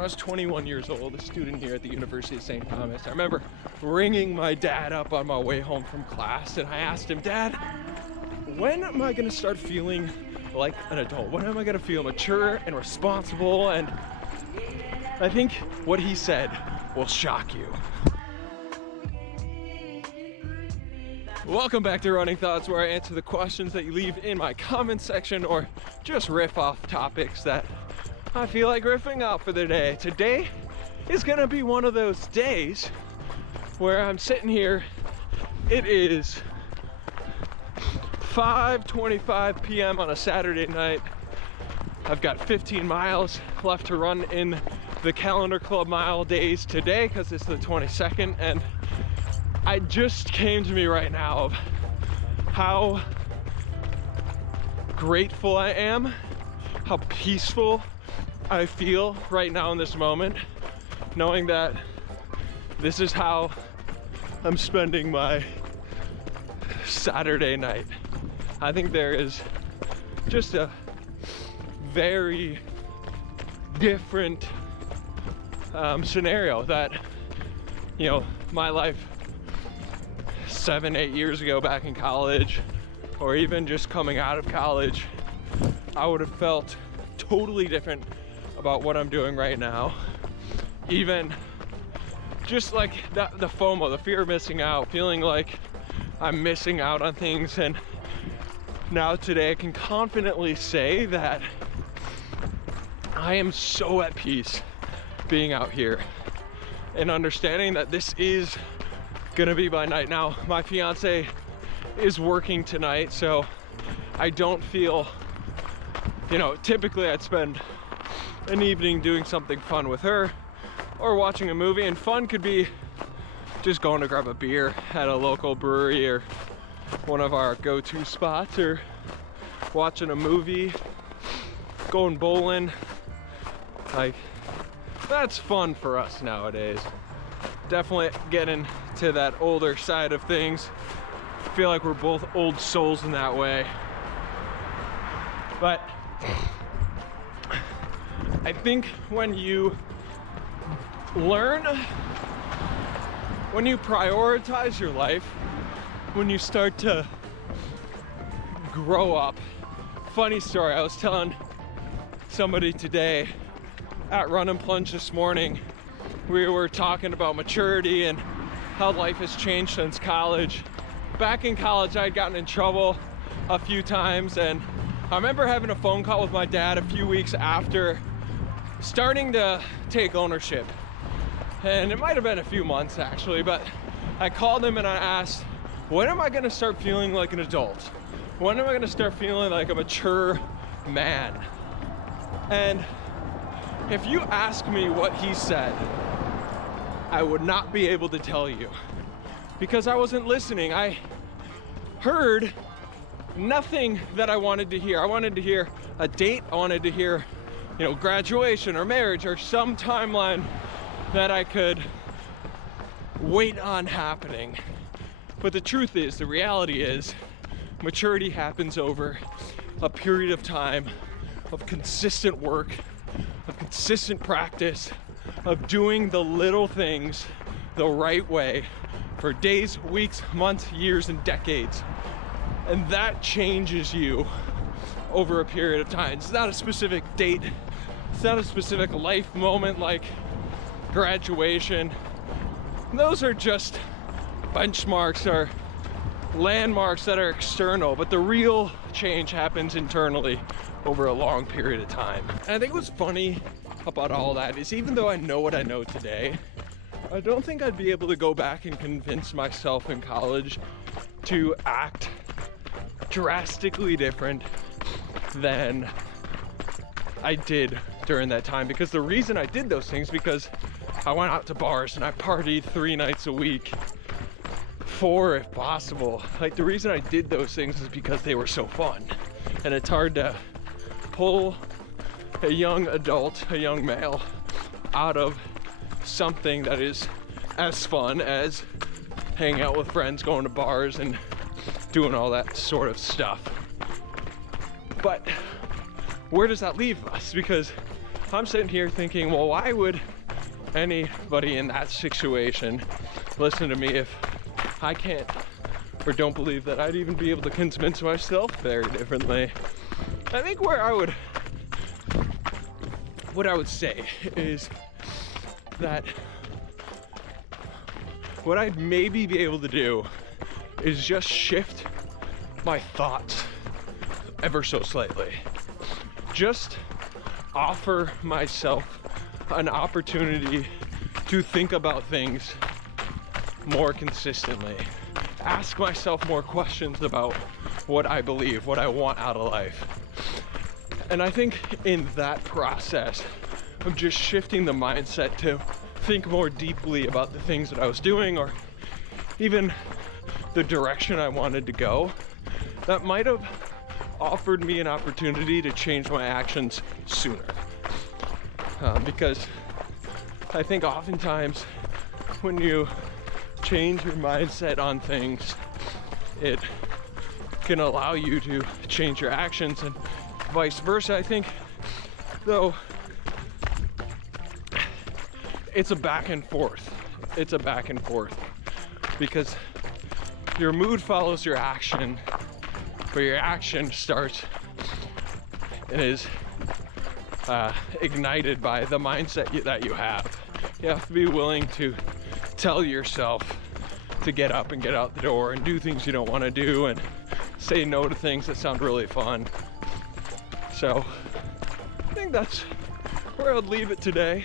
I was 21 years old, a student here at the University of St. Thomas, I remember ringing my dad up on my way home from class, and I asked him, Dad, when am I gonna start feeling like an adult? When am I gonna feel mature and responsible? And I think what he said will shock you. Welcome back to Running Thoughts, where I answer the questions that you leave in my comment section or just riff off topics that I feel like riffing off for the day. Today is gonna be one of those days where I'm sitting here. It is 5:25 p.m. on a Saturday night. I've got 15 miles left to run in the Calendar Club mile days today because it's the 22nd, and it just came to me right now of how grateful I am, how peaceful I feel right now in this moment, knowing that this is how I'm spending my Saturday night. I think there is just a very different scenario that, you know, my life 7-8 years ago back in college, or even just coming out of college, I would have felt totally different about what I'm doing right now. Even just like the FOMO, the fear of missing out, feeling like I'm missing out on things. And now today I can confidently say that I am so at peace being out here and understanding that this is gonna be my night. Now, my fiance is working tonight, so I don't feel, you know, typically I'd spend an evening doing something fun with her or watching a movie, and fun could be just going to grab a beer at a local brewery or one of our go-to spots, or watching a movie, going bowling. Like, that's fun for us nowadays. Definitely getting to that older side of things. I feel like we're both old souls in that way. But I think when you learn, when you prioritize your life, when you start to grow up. Funny story, I was telling somebody today at Run and Plunge this morning, we were talking about maturity and how life has changed since college. Back in college, I had gotten in trouble a few times, and I remember having a phone call with my dad a few weeks after starting to take ownership. And it might have been a few months actually, but I called him and I asked, when am I gonna start feeling like an adult? When am I gonna start feeling like a mature man? And if you ask me what he said, I would not be able to tell you, because I wasn't listening. I heard nothing that I wanted to hear. I wanted to hear a date. I wanted to hear, you know, graduation or marriage or some timeline that I could wait on happening. But the truth is, the reality is, maturity happens over a period of time of consistent work, of consistent practice, of doing the little things the right way for days, weeks, months, years, and decades. And that changes you over a period of time. It's not a specific date. It's not a specific life moment like graduation. Those are just benchmarks or landmarks that are external, but the real change happens internally over a long period of time. And I think what's funny about all that is, even though I know what I know today, I don't think I'd be able to go back and convince myself in college to act drastically different than I did during that time. Because the reason I did those things, because I went out to bars and I partied 3 nights a week, 4 if possible. Like, the reason I did those things is because they were so fun. And it's hard to pull a young adult, a young male, out of something that is as fun as hanging out with friends, going to bars and doing all that sort of stuff. But where does that leave us? Because I'm sitting here thinking, well, why would anybody in that situation listen to me if I can't or don't believe that I'd even be able to convince myself very differently? I think what I would say is that what I'd maybe be able to do is just shift my thoughts ever so slightly. Just offer myself an opportunity to think about things more consistently. Ask myself more questions about what I believe, what I want out of life. And I think in that process of just shifting the mindset to think more deeply about the things that I was doing, or even the direction I wanted to go, that might have offered me an opportunity to change my actions sooner. Because I think oftentimes when you change your mindset on things, it can allow you to change your actions, and vice versa. I think, though, it's a back and forth. It's a back and forth because your mood follows your action, but your action starts and is ignited by the mindset that you have. You have to be willing to tell yourself to get up and get out the door and do things you don't want to do, and say no to things that sound really fun. So I think that's where I'd leave it today.